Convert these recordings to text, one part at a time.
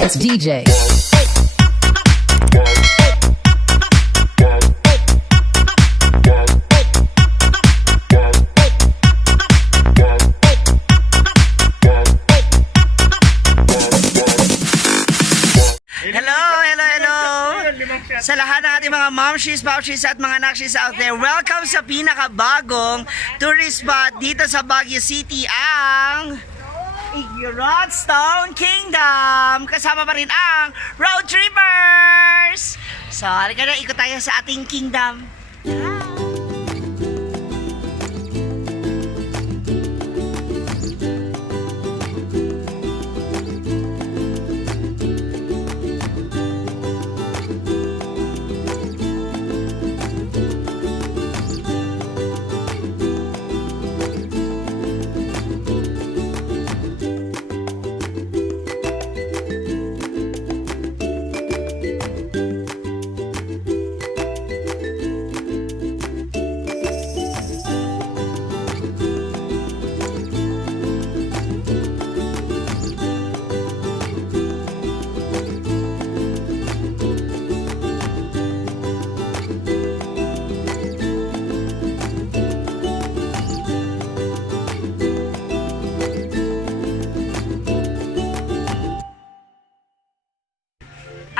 It's DJ. Sa lahat ng ating mga momshies, babshies at mga nakshies out there, welcome sa pinakabagong tourist spot dito sa Baguio City, ang Igorot Stone Kingdom. Kasama pa rin ang road trippers. So, halika na, ikot tayo sa ating kingdom.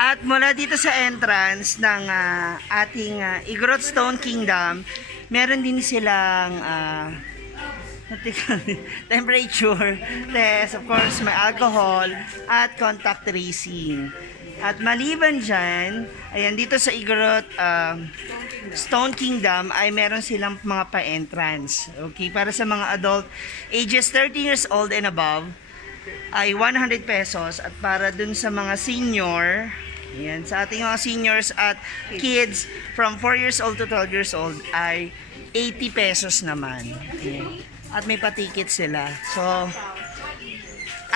At mula dito sa entrance ng ating Igorot Stone Kingdom, meron din silang temperature test, of course may alcohol at contact tracing. At maliban dyan, ayan, dito sa Igorot Stone Kingdom ay meron silang mga pa-entrance. Okay, para sa mga adult ages 13 years old and above ay 100 pesos, at para dun sa mga senior, ayan, sa ating mga seniors at kids from 4 years old to 12 years old ay 80 pesos naman. Ayan. At may pa-ticket sila. So,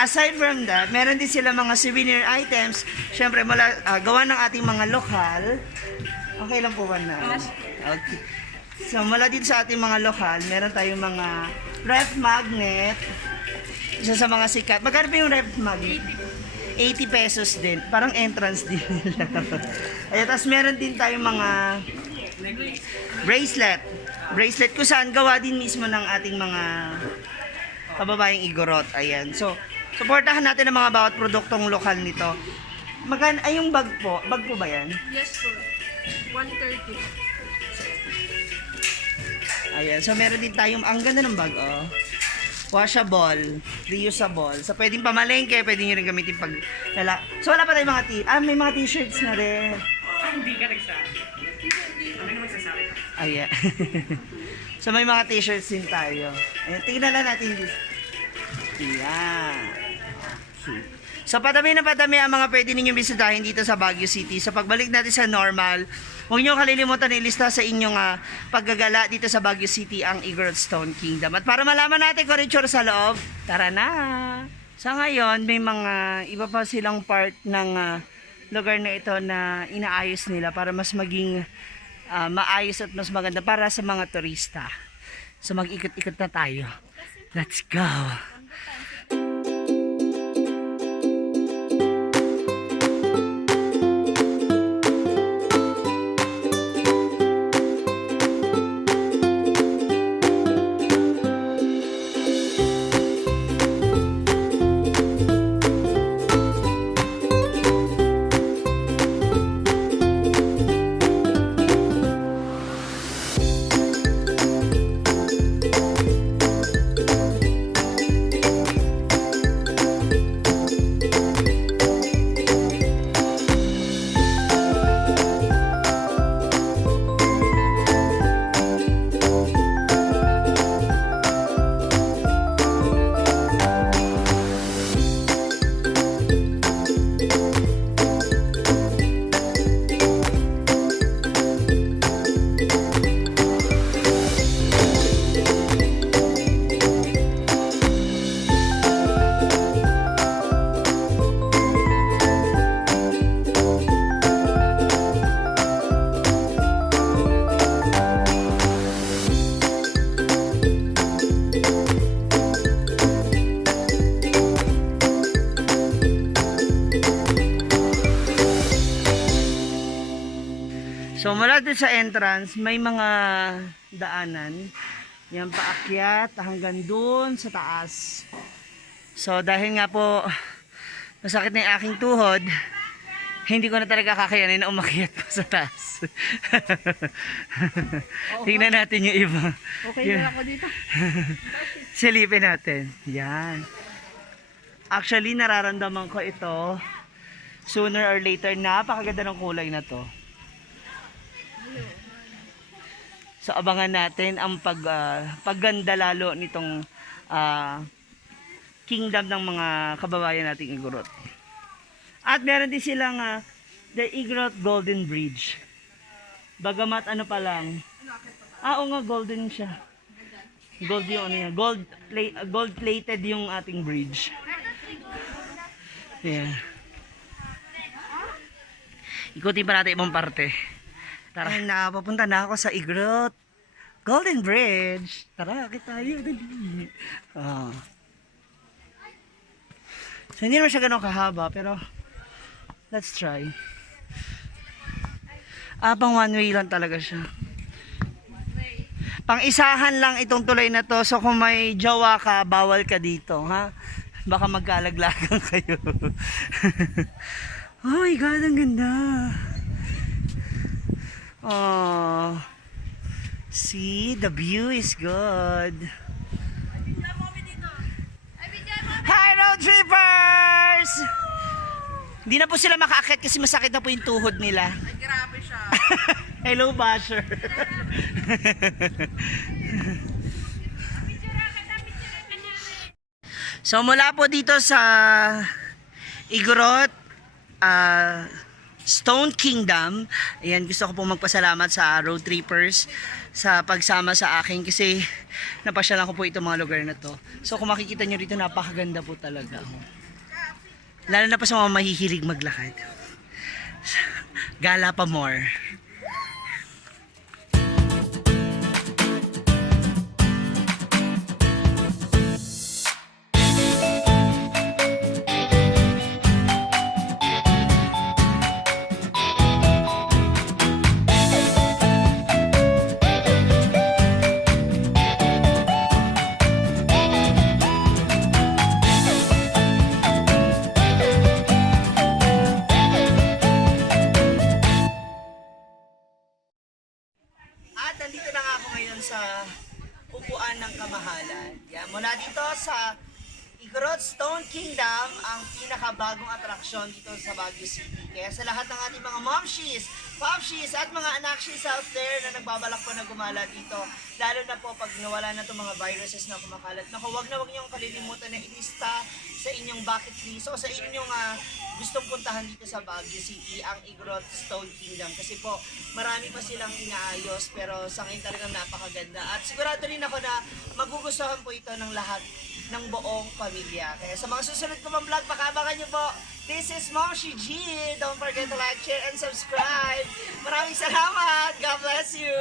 aside from that, meron din sila mga souvenir items. Siyempre, gawa ng ating mga lokal. Okay lang po ba na? Okay. So, mula dito sa ating mga lokal, meron tayong mga ref magnet. Isa sa mga sikat. Magkano pa yung ref magnet? 80 pesos din. Parang entrance din nila. Ayan, tapos meron din tayong mga bracelet. Bracelet kung saan gawa din mismo ng ating mga kababayang Igorot. Ayan. So, supportahan natin ang mga bawat produktong lokal nito. Ay, yung bag po. Bag po ba yan? Yes po. 130. Ayan. So, meron din tayong, ang ganda ng bag, oh. Washable, reusable. So, pwedeng pamalengke, pwede nyo rin gamitin pag lala. So, wala pa tayong mga may mga t-shirts na rin. Hindi ka nagsabi. Kami na magsasabi. Ayan. So, may mga t-shirts din tayo. Ayan, tingnan lang natin dito. Ayan. So, padami na padami ang mga pwede ninyong bisitahin dito sa Baguio City. So, pagbalik natin sa normal, huwag nyo kalilimutan na ilista sa inyong paggagala dito sa Baguio City ang Igorot Stone Kingdom. At para malaman natin kung itsura sa loob, tara na! Sa ngayon, may mga iba pa silang part ng lugar na ito na inaayos nila para mas maging maayos at mas maganda para sa mga turista. So, mag-ikot-ikot na tayo. Let's go! mula dito sa entrance, may mga daanan. Yan, paakyat hanggang dun sa taas. So, dahil nga po, masakit na yung aking tuhod, hindi ko na talaga kakayanin na umakyat pa sa taas. Tingnan natin yung iba. Okay na ako dito. Silipin natin. Yan. Actually, nararamdaman ko ito. Sooner or later, napakaganda ng kulay na to. So, abangan natin ang pagganda lalo nitong kingdom ng mga kababayan nating Igorot. At meron din silang the Igorot Golden Bridge. Bagamat ano pa lang. Oo nga, golden siya. Gold yung ano yan. Gold plated yung ating bridge. Yeah. Ikutin pa natin ibang parte. Tara, papunta na ako sa Igorot Golden Bridge. Tara, kita tayo. Dali. So, hindi naman siya ganun kahaba, pero let's try. Pang one way lang talaga siya. Pang isahan lang itong tulay na to. So, kung may jowa ka, bawal ka dito, ha? Baka magkalaglagan kayo. Oh my God, ang ganda. Oh. See, the view is good. Hi, road trippers! Hindi na po sila makaakit kasi masakit na po yung tuhod nila. Ay, grabe siya. Hello, basher. So, mula po dito sa Igorot, Stone Kingdom, ayan, gusto ko po magpasalamat sa road trippers sa pagsama sa akin kasi napasyalan ko po itong mga lugar na to. So, kung makikita nyo rito, napakaganda po talaga. Lalo na pa sa mga mahihilig maglakad. Gala pa more. Nandito na nga ako ngayon sa upuan ng kamahalan. Yan, mula dito sa Igorot Stone Kingdom, ang pinakabagong atraksyon dito sa Baguio City. Kaya sa lahat ng ating mga momshies, popshies, at mga anakshies out there na nagbabalak po na gumala dito, lalo na po pag nawala na itong mga viruses na kumakalat, naku, wag niyong kalilimutan na ilista sa inyong bucket list o sa inyong gustong puntahan dito sa Baguio City, ang Igorot Stone Kingdom. Kasi po, marami pa silang inaayos, pero sa ngayon talagang napakaganda. At sigurado rin ako na magugustuhan po ito ng lahat ng buong pamilya. Kaya sa mga susunod ko pang vlog, pakabangan nyo po. This is Momshie G. Don't forget to like, share, and subscribe. Maraming salamat. God bless you.